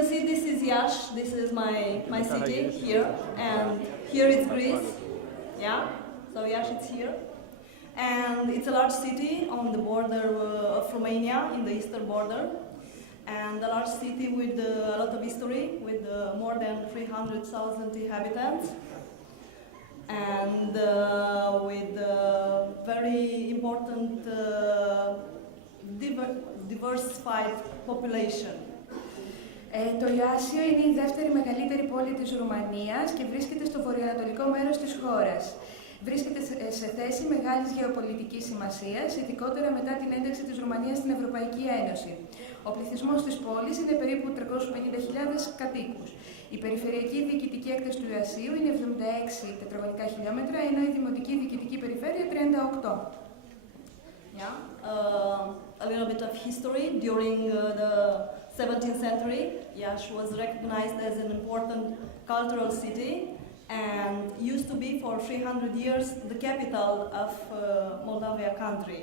can see, this is Iași. This is my city here, and here is Greece. Yeah, so Iași is here, and it's a large city on the border of Romania, in the eastern border, and a large city with a lot of history, with more than 300,000 inhabitants, and with very important diversified population. Το Ιάσιο είναι η δεύτερη μεγαλύτερη πόλη της Ρουμανίας και βρίσκεται στο βορειοανατολικό μέρος της χώρας. Βρίσκεται σε θέση μεγάλης γεωπολιτικής σημασίας, ειδικότερα μετά την ένταξη της Ρουμανίας στην Ευρωπαϊκή Ένωση. Ο πληθυσμός της πόλης είναι περίπου 350.000 κατοίκους. Η περιφερειακή διοικητική έκταση του Ιασίου είναι 76 τετραγωνικά χιλιόμετρα, ενώ η δημοτική διοικητική περιφέρεια 38. A little bit of history. During the 17th century, Iași was recognized as an important cultural city and used to be for 300 years the capital of Moldavia country.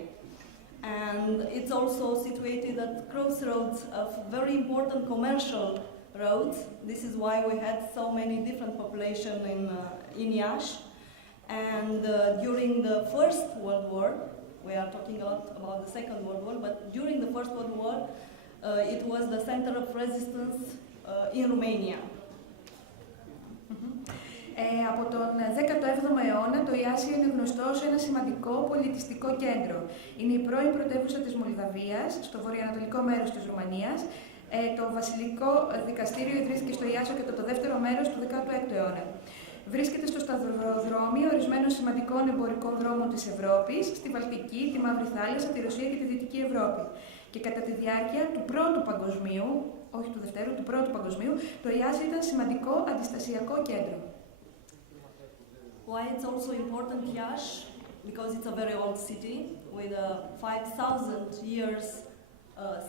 And it's also situated at crossroads of very important commercial roads. This is why we had so many different population in Iași. And during the First World War, we are talking a lot about the Second World War, but during the First World War, it was the center of resistance in Romania. Από τον 17ο αιώνα, το Ιάσιο είναι γνωστό ως ένα σημαντικό πολιτιστικό κέντρο. Είναι η πρώην πρωτεύουσα της Μολδαβίας, στο βορειοανατολικό μέρος της Ρουμανίας. Το βασιλικό δικαστήριο ιδρύθηκε στο Ιάσιο κατά το δεύτερο μέρος του 16ου αιώνα. Βρίσκεται στο σταυροδρόμιο ορισμένων σημαντικών εμπορικών δρόμων της Ευρώπης, στη Βαλτική, τη Μαύρη Θάλασσα, τη Ρωσία και τη Δυτική Ευρώπη. Και κατά τη διάρκεια του Πρώτου Παγκοσμίου, όχι του Δευτέρου, του Πρώτου Παγκοσμίου, το Ιάσιο ήταν σημαντικό αντιστασιακό κέντρο. Why it's also important, Iași? Because it's a very old city with a 5,000 years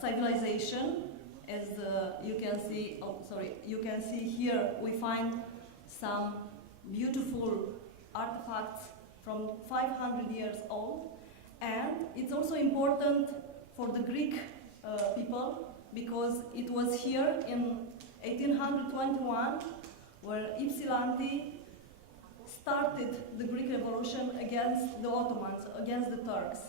civilization. As you can see here, we find some beautiful artifacts from 500 years old, and it's also important for the Greek people because it was here in 1821 where Ypsilanti started the Greek Revolution against the Ottomans, against the Turks.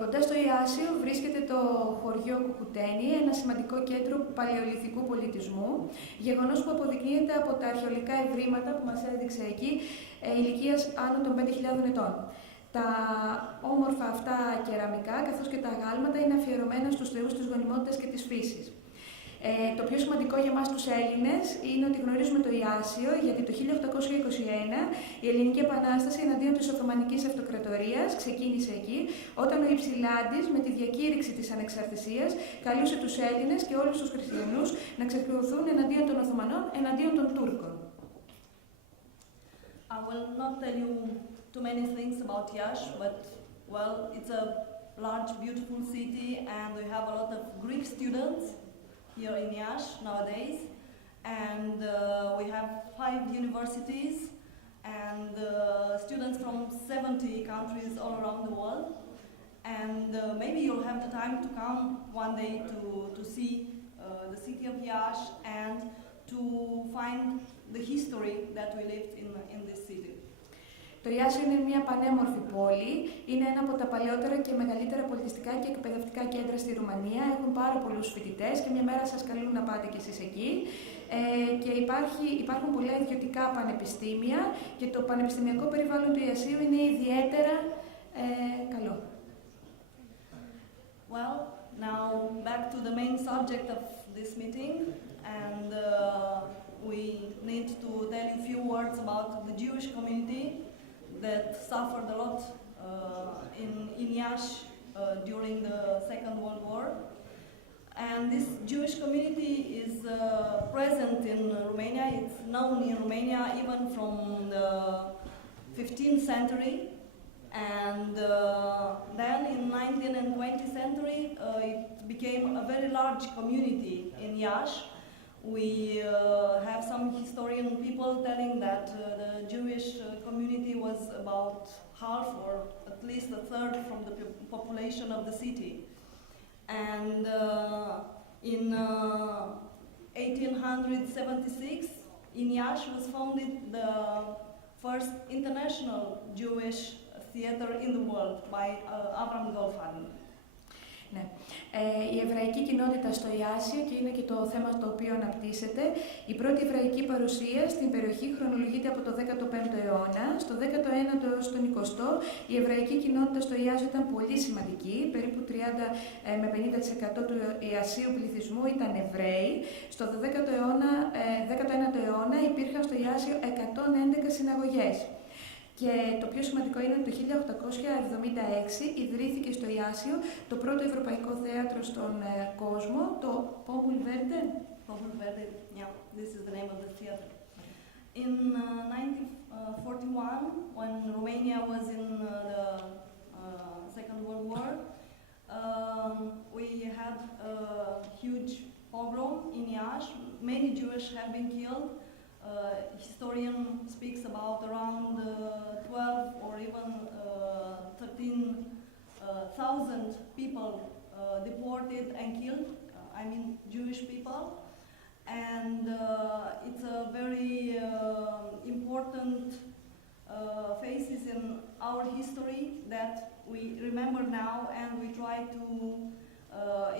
Κοντά στο Ιάσιο βρίσκεται το χωριό Κουκουτένι, ένα σημαντικό κέντρο παλαιολιθικού πολιτισμού, γεγονός που αποδεικνύεται από τα αρχαιολογικά ευρήματα που μας έδειξε εκεί ηλικίας άνω των 5.000 ετών. Τα όμορφα αυτά κεραμικά καθώς και τα αγάλματα είναι αφιερωμένα στους θεούς της γονιμότητας και της φύσης. Το πιο σημαντικό για εμάς τους Έλληνες είναι ότι γνωρίζουμε το Ιάσιο, γιατί το 1821 η Ελληνική Επανάσταση εναντίον της Οθωμανικής Αυτοκρατορίας ξεκίνησε εκεί, όταν ο Υψηλάντης με τη διακήρυξη της ανεξαρτησίας καλούσε τους Έλληνες και όλους τους χριστιανούς να ξεκλωθούν εναντίον των Οθωμανών, εναντίον των Τούρκων. I will not tell you too many things about Iași, but well, it's a large, beautiful city, and we have a lot of Greek students here in Iași nowadays, and we have 5 universities and students from 70 countries all around the world, and maybe you'll have the time to come one day to see the city of Iași and to find the history that we lived in this city. Το Ιάσιο είναι μια πανέμορφη πόλη, είναι ένα από τα παλαιότερα και μεγαλύτερα πολιτιστικά και εκπαιδευτικά κέντρα στη Ρουμανία. Έχουν πάρα πολλούς φοιτητές και μια μέρα σας καλούν να πάτε κι εσείς εκεί. Και υπάρχουν πολλά ιδιωτικά πανεπιστήμια και το πανεπιστημιακό περιβάλλον του Ιασίου είναι ιδιαίτερα καλό. Well, now back to the main subject of this meeting, and we need to tell you a few words about the Jewish community that suffered a lot in Iași during the Second World War. And this Jewish community is present in Romania. It's known in Romania even from the 15th century. And then in 19th and 20th century, it became a very large community in Iași. We have some historian people telling that the Jewish community was about half or at least a third from the population of the city. And in 1876, in Yash was founded the first international Jewish theater in the world by Avram Goldfarb. Ναι. Η εβραϊκή κοινότητα στο Ιάσιο, και είναι και το θέμα το οποίο αναπτύσσεται, η πρώτη εβραϊκή παρουσία στην περιοχή χρονολογείται από το 15ο αιώνα. Στο 19ο έως τον 20ο η εβραϊκή κοινότητα στο Ιάσιο ήταν πολύ σημαντική, περίπου 30 με 50% του Ιασίου πληθυσμού ήταν Εβραίοι. Στο 19ο αιώνα υπήρχαν στο Ιάσιο 111 συναγωγές. Και το πιο σημαντικό είναι ότι το 1876 ιδρύθηκε στο Ιάσιο το πρώτο ευρωπαϊκό θέατρο στον κόσμο, το Pomul Verde. Pomul Verde, yeah, this is the name of the theater. In 1941, when Romania was in the Second World War, we had a huge pogrom in Iași. Many Jewish have been killed. Historian speaks about around 12 or even 13,000 people deported and killed, I mean Jewish people. And it's a very important phases in our history that we remember now, and we try to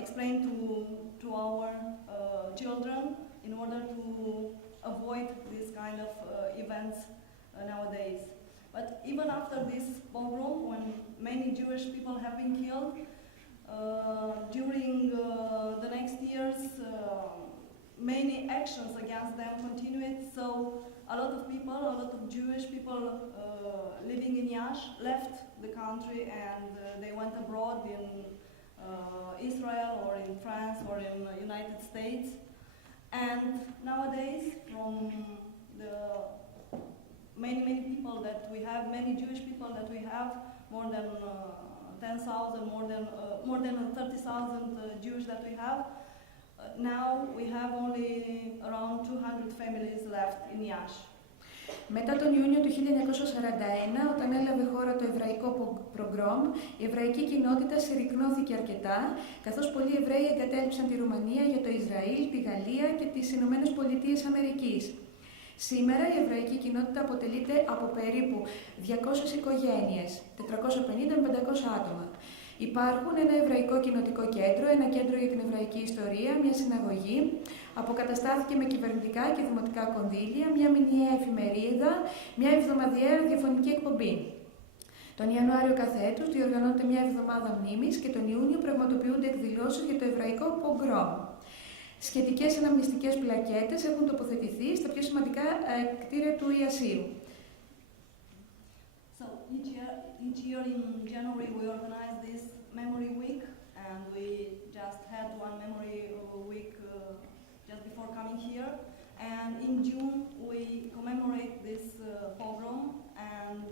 explain to our children in order to avoid this kind of events nowadays. But even after this pogrom, when many Jewish people have been killed, during the next years, many actions against them continued. So a lot of people, a lot of Jewish people living in Iași left the country, and they went abroad in Israel or in France or in the United States. And nowadays, from the many people that we have, many Jewish people that we have, more than 10,000, more than 30,000 Jews that we have, now we have only around 200 families left in Iași. Μετά τον Ιούνιο του 1941, όταν έλαβε χώρα το εβραϊκό πογκρόμ, η εβραϊκή κοινότητα συρρικνώθηκε αρκετά, καθώς πολλοί Εβραίοι εγκατέλειψαν τη Ρουμανία για το Ισραήλ, τη Γαλλία και τις Ηνωμένες Πολιτείες Αμερικής. Σήμερα η εβραϊκή κοινότητα αποτελείται από περίπου 200 οικογένειες, 450 με 500 άτομα. Υπάρχουν ένα εβραϊκό κοινοτικό κέντρο, ένα κέντρο για την εβραϊκή ιστορία, μια συναγωγή, αποκαταστάθηκε με κυβερνητικά και δημοτικά κονδύλια, μια μηνιαία εφημερίδα, μια εβδομαδιαία ραδιοφωνική εκπομπή. Τον Ιανουάριο κάθε έτους διοργανώνεται μια εβδομάδα μνήμης και τον Ιούνιο πραγματοποιούνται εκδηλώσεις για το εβραϊκό πογκρόμ. Σχετικές αναμνηστικές πλακέτες έχουν τοποθετηθεί στα πιο σημαντικά κτίρια του Ιασίου. So each year in January we organize this memory week, and we just had one memory week just before coming here. And in June we commemorate this pogrom, and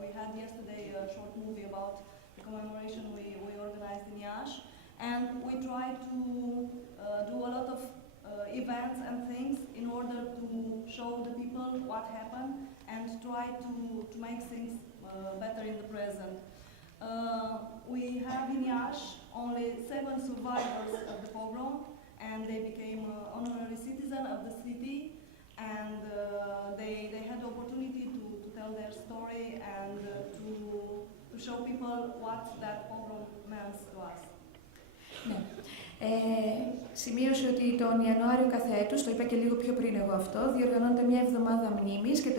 we had yesterday a short movie about the commemoration we organized in Iași. And we try to do a lot of events and things in order to show the people what happened and try to make things better in the present. We have in Iași only 7 survivors of the pogrom, and they became honorary citizen of the city, and they had the opportunity to tell their story and to show people what that pogrom meant to us. Ναι. Σημείωσε ότι τον Ιανουάριο κάθε έτους, το είπα και λίγο πιο πριν εγώ αυτό, διοργανώνεται μια εβδομάδα μνήμης και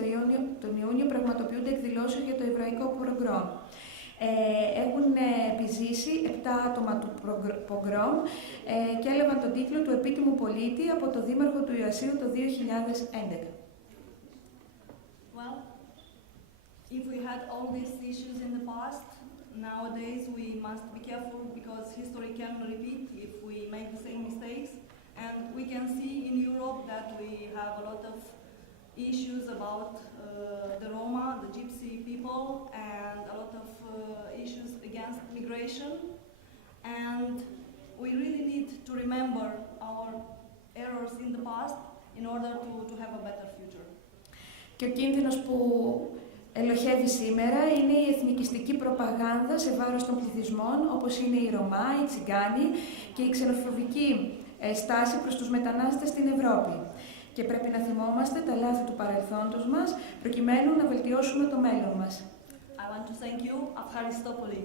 τον Ιούνιο πραγματοποιούνται εκδηλώσεις για το εβραϊκό πογκρόμ. Έχουν επιζήσει 7 άτομα του πογκρόμ και έλαβαν τον τίτλο του επίτιμου πολίτη από το Δήμαρχο του Ιασίου το 2011. Well, if we had all these issues in the past, nowadays we must be careful because history can repeat if we make the same mistakes. And we can see in Europe that we have a lot of issues about the Roma, the Gypsy people, and a lot of issues against migration. And we really need to remember our errors in the past in order to have a better future. Και ο κίνδυνος που ελοχεύει σήμερα είναι η εθνικιστική προπαγάνδα σε βάρος των πληθυσμών, όπως είναι οι Ρωμά, οι Τσιγκάνοι, και η ξενοφοβική στάση προς τους μετανάστες στην Ευρώπη. Και πρέπει να θυμόμαστε τα λάθη του παρελθόντος μας, προκειμένου να βελτιώσουμε το μέλλον μας. I want to thank you, Ευχαριστώ πολύ.